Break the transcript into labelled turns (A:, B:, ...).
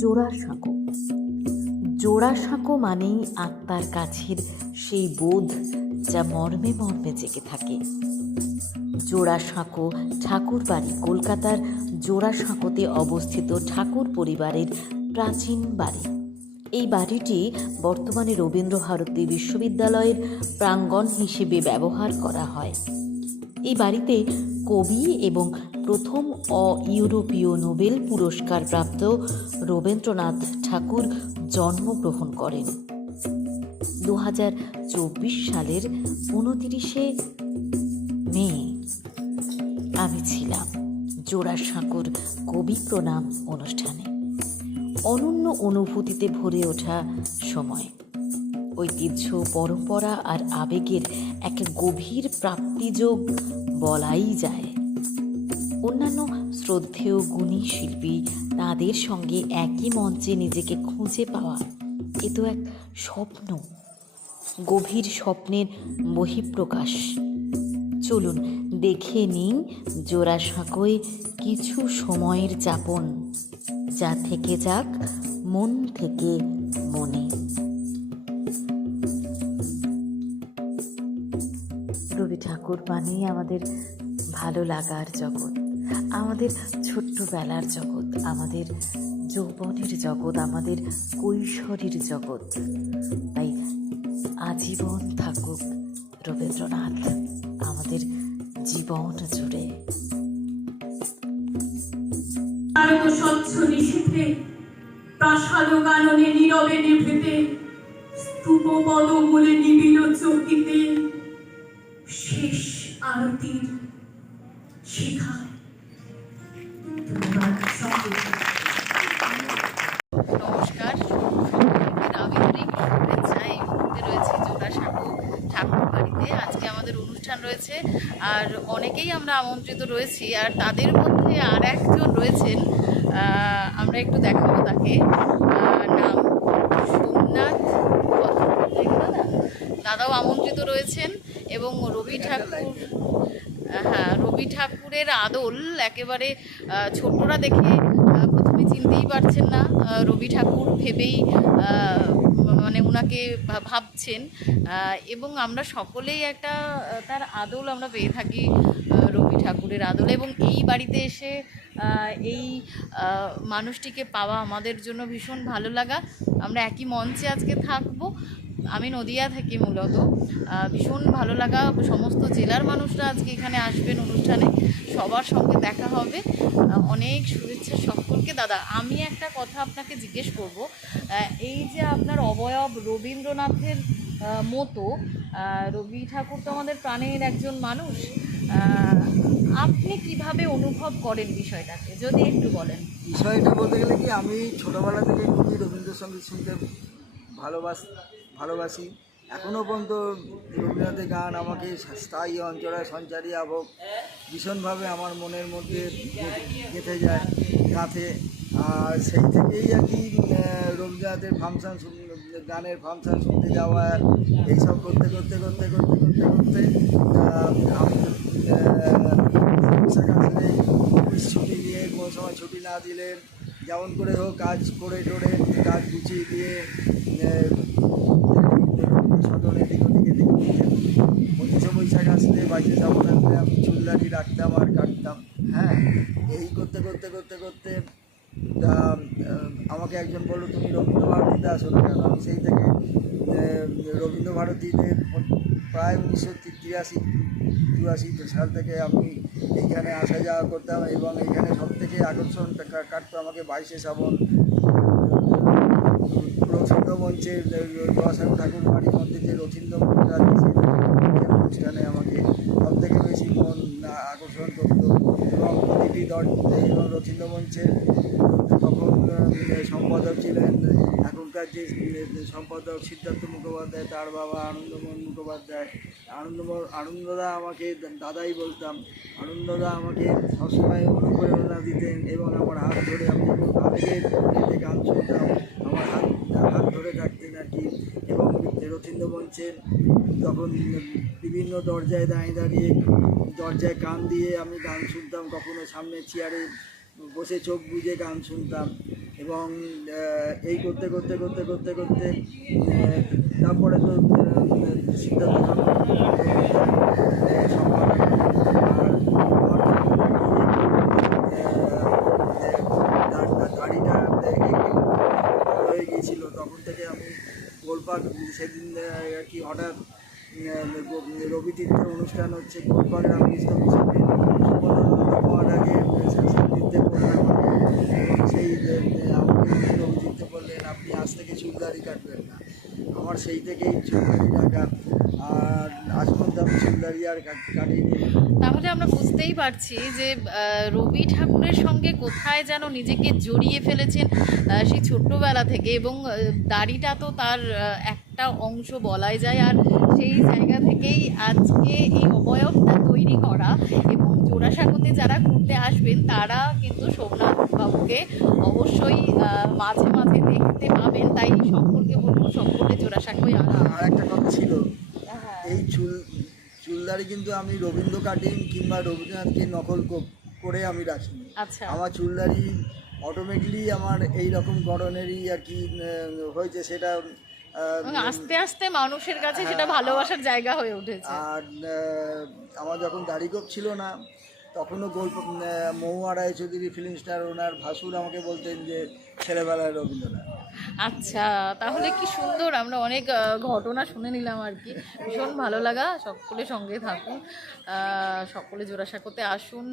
A: জোড়াসাঁকো সাঁকো মানেই আত্মার কাছের সেই বোধ যা মর্মে মর্মে জেগে থাকে জোড়াসাঁকো ঠাকুর বাড়ি কলকাতার জোড়াসাঁকোতে অবস্থিত ঠাকুর পরিবারের প্রাচীন বাড়ি এই বাড়িটি বর্তমানে রবীন্দ্র ভারতী বিশ্ববিদ্যালয়ের প্রাঙ্গণ হিসেবে ব্যবহার করা হয় এই বাড়িতে কবি এবং প্রথম অ ইউরোপীয় নোবেল পুরস্কার প্রাপ্ত রবীন্দ্রনাথ ঠাকুর জন্মগ্রহণ করেন দু সালের উনতিরিশে মে আমি ছিলাম জোড়াসাঁকোর কবি প্রণাম অনুষ্ঠানে অনন্য অনুভূতিতে ভরে ওঠা সময় ঐতিহ্য পরম্পরা আর আবেগের এক গভীর প্রাপ্তিযোগ বলাই যায় অন্যান্য শ্রদ্ধেয় গুণী শিল্পী তাদের সঙ্গে একই মঞ্চে নিজেকে খুঁজে পাওয়া এ তো এক স্বপ্ন গভীর স্বপ্নের বহিঃপ্রকাশ চলুন দেখে নিন জোড়াসাঁকোয় কিছু সময়ের যাপন যা থেকে যাক মন থেকে মনে পুকুর মানেই আমাদের ভালো লাগার জগৎ আমাদের ছোট্টবেলার জগৎ আমাদের যৌবনের জগৎ আমাদের কৈশোরীর জগৎ তাই আজীবন থাকুক রবীন্দ্রনাথ আমাদের জীবন জুড়ে
B: স্বচ্ছ নিশীথে প্রাসাদ নীরবে নিভৃতে স্তূপ নিবিল চকিতে শেষ আরতির শেখায় নমস্কার
C: আজকে আমাদের অনুষ্ঠান রয়েছে আর অনেকেই আমরা আমন্ত্রিত রয়েছি আর তাদের মধ্যে আর একজন রয়েছেন আমরা একটু দেখাবো তাকে দাদাও আমন্ত্রিত রয়েছেন এবং রবি ঠাকুর হ্যাঁ রবি ঠাকুরের আদল একেবারে ছোটরা দেখে প্রথমে চিনতেই পারছেন না রবি ঠাকুর ভেবেই মানে ওনাকে ভাবছেন এবং আমরা সকলেই একটা তার আদল আমরা পেয়ে থাকি রবি ঠাকুরের আদলে এবং এই বাড়িতে এসে এই মানুষটিকে পাওয়া আমাদের জন্য ভীষণ ভালো লাগা আমরা একই মঞ্চে আজকে থাকবো আমি নদিয়া থাকি মূলত ভীষণ ভালো লাগা সমস্ত জেলার মানুষরা আজকে এখানে আসবেন অনুষ্ঠানে সবার সঙ্গে দেখা হবে অনেক শুভেচ্ছা সকলকে দাদা আমি একটা কথা আপনাকে জিজ্ঞেস করব এই যে আপনার অবয়ব রবীন্দ্রনাথের মতো রবি ঠাকুর তো আমাদের প্রাণের একজন মানুষ আপনি কিভাবে অনুভব করেন বিষয়টাকে যদি একটু বলেন
D: বিষয়টা বলতে গেলে কি আমি ছোটোবেলা থেকে খুবই রবীন্দ্রসঙ্গীত শুনতে ভালোবাসি ভালোবাসি এখনও পর্যন্ত রবীন্দ্রনাথের গান আমাকে স্থায়ী অঞ্চলে সঞ্চারী আবক ভীষণভাবে আমার মনের মধ্যে গেঁথে যায় গাঁথে আর সেই থেকেই আর কি রবীন্দ্রনাথের ফাংশান গানের ফাংশান শুনতে যাওয়া এইসব করতে করতে করতে করতে করতে করতে আমি ছুটি নিয়ে কোনো সময় ছুটি না দিলেন যেমন করে হোক কাজ করে টোরে কাজ গুছিয়ে দিয়ে সাধন এদিক ওদিকে এদিক ওদিকে পঁচিশে বৈশাখ আসলে বাইশে যাবো থাকলে আমি চুলদাটি রাখতাম আর কাটতাম হ্যাঁ এই করতে করতে করতে করতে আমাকে একজন বললো তুমি রবীন্দ্রভারতীতে আসো না কেন আমি সেই থেকে রবীন্দ্রভারতীতে প্রায় উনিশশো তিরাশি চুরাশি সাল থেকে আমি এইখানে আসা যাওয়া করতাম এবং এইখানে সব থেকে আকর্ষণ কাটতো আমাকে বাইশে শ্রাবণ প্রসঙ্গ মঞ্চে দোয়াসাগর ঠাকুর বাড়ির মধ্যে যে রথীন্দ্র মঞ্চ আছে সেই অনুষ্ঠানে আমাকে সবথেকে বেশি মন আকর্ষণ করতো এবং প্রতিটি দল এবং রথীন্দ্র মঞ্চের তখন সম্পাদক ছিলেন তখনকার যে সম্পাদক সিদ্ধার্থ মুখোপাধ্যায় তার বাবা আনন্দমোহন মুখোপাধ্যায় আনন্দমোহন আনন্দদা আমাকে দাদাই বলতাম আনন্দদা আমাকে সবসময় অনুপ্রেরণা দিতেন এবং আমার হাত ধরে আমি যখন আবেগের গান শুনতাম আমার হাত হাত ধরে থাকতেন আর কি এবং রথীন্দ্র মঞ্চের তখন বিভিন্ন দরজায় দাঁড়িয়ে দাঁড়িয়ে দরজায় কান দিয়ে আমি গান শুনতাম কখনো সামনে চেয়ারে বসে চোখ বুঝে গান শুনতাম এবং এই করতে করতে করতে করতে করতে তারপরে তো সিদ্ধান্ত গাড়িটা হয়ে গিয়েছিলো তখন থেকে আমি গোলপাক সেদিন আর কি হঠাৎ রবি তীর্থের অনুষ্ঠান হচ্ছে গোলপাক রামকৃষ্ণ মিশন সেই থেকেই চুলদারি আর চুলদারি আর
C: তাহলে আমরা বুঝতেই পারছি যে রবি ঠাকুরের সঙ্গে কোথায় যেন নিজেকে জড়িয়ে ফেলেছেন সেই ছোট্টবেলা থেকে এবং দাড়িটা তো তার একটা অংশ বলাই যায় আর সেই জায়গা থেকেই আজকে এই অবয়বটা তৈরি করা এবং জোড়াসাঁকোতে যারা ঘুরতে আসবেন তারা কিন্তু সোমনাথ বাবুকে অবশ্যই মাঝে মাঝে দেখতে পাবেন তাই সম্পর্কে বলুন সম্পর্কে জোড়াসাঁকোই হ্যাঁ,
D: আর একটা কথা ছিল হ্যাঁ। এই চুল চুলদারি কিন্তু আমি রবীন্দ্র কাটিং কিংবা রবীন্দ্রনাথকে নকল করে আমি রাখিনি আচ্ছা। আমার চুলদারি অটোমেটিকলি আমার এই রকম ধরনেরই আর কি হয়েছে সেটা
C: আস্তে আস্তে মানুষের কাছে সেটা হ্যাঁ, ভালোবাসার জায়গা হয়ে উঠেছে আর
D: আমার যখন দাড়িগোপ ছিল না তখনও গল্প মহুয়া রায়চৌধুরী ফিল্ম স্টার ওনার ভাসুর আমাকে বলতেন যে ছেলেবেলায় রবীন্দ্রনাথ
C: আচ্ছা তাহলে কি সুন্দর আমরা অনেক ঘটনা শুনে নিলাম আর কি ভীষণ ভালো লাগা সকলে সঙ্গে থাকুন সকলে জোড়াসাঁকোতে আসুন